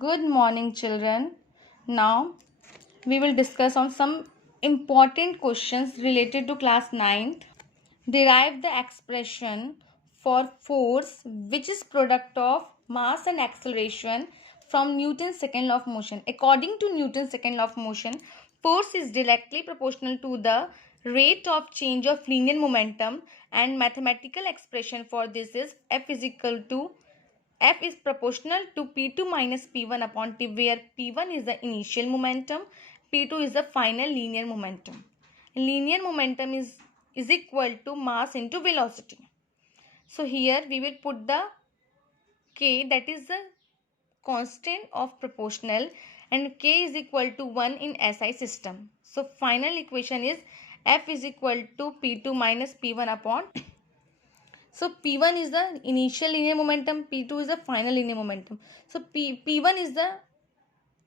Good morning, children. Now we will discuss on some important questions related to class 9th. Derive the expression for force which is product of mass and acceleration from Newton's second law of motion. According to Newton's second law of motion, force is directly proportional to the rate of change of linear momentum, and mathematical expression for this is F is equal to F is proportional to P2 minus P1 upon T, where P1 is the initial momentum, P2 is the final linear momentum. Linear momentum is equal to mass into velocity. So here we will put the K, that is the constant of proportional, and K is equal to 1 in SI system. So final equation is F is equal to P2 minus P1 upon. So P1 is the initial linear momentum, P2 is the final linear momentum. So P1 is the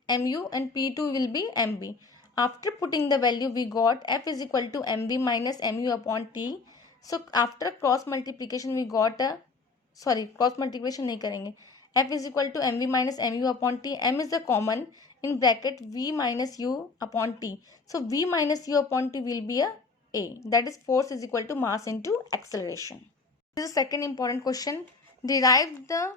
mu and P2 will be mb. After putting the value, we got F is equal to mb minus mu upon T. So after cross multiplication, we got cross multiplication नहीं करेंगे. F is equal to mv minus mu upon T. M is the common in bracket v minus u upon T. So v minus u upon T will be a. That is force is equal to mass into acceleration. This is the second important question. Derive the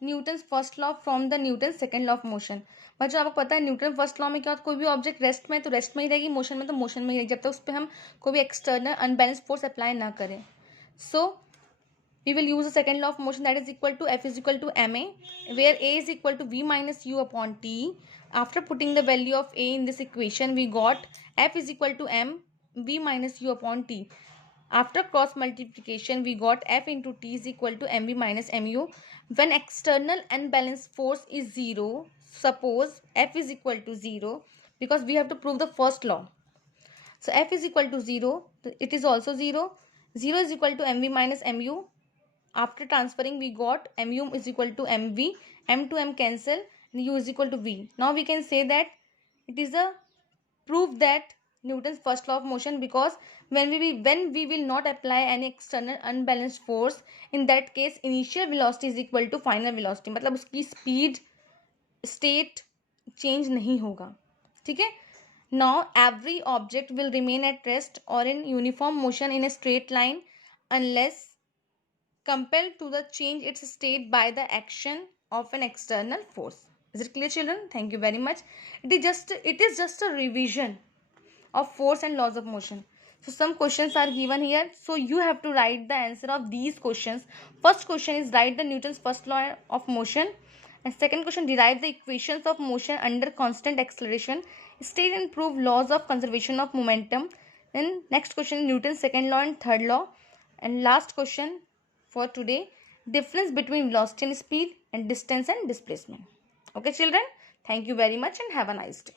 Newton's first law from the Newton's second law of motion. बच्चों आपको पता है Newton first law में क्या होता है, कोई भी ऑब्जेक्ट रेस्ट में तो रेस्ट में ही रहेगी, मोशन में तो मोशन में ही रहेगी, जब तक उस पर हम कोई भी एक्सटर्नल अनबैलेंस फोर्स अप्लाई ना करें. सो we will use the second law of motion, that is equal to F is equal to ma, where a is equal to v minus u upon T. After putting the value of a in this equation, we got F is equal to m v minus u upon T. After cross multiplication, we got F into T is equal to mv minus mu. When external unbalanced force is 0, suppose F is equal to 0, because we have to prove the first law. So F is equal to 0, it is also 0. 0 is equal to mv minus mu. After transferring, we got mu is equal to mv, m to m cancel, and u is equal to v. Now we can say that it is a proof that Newton's first law of motion, because when we will not apply any external unbalanced force, in that case initial velocity is equal to final velocity, मतलब उसकी speed state change नहीं होगा. ठीक है. Now every object will remain at rest or in uniform motion in a straight line unless compelled to the change its state by the action of an external force. Is it clear, children? Thank you very much. It is just a revision of force and laws of motion. So some questions are given here. So you have to write the answer of these questions. First question is write the Newton's first law of motion. And second question, derive the equations of motion under constant acceleration. State and prove laws of conservation of momentum. Then next question, Newton's second law and third law. And last question for today, difference between velocity and speed and distance and displacement. Okay, children? Thank you very much and have a nice day.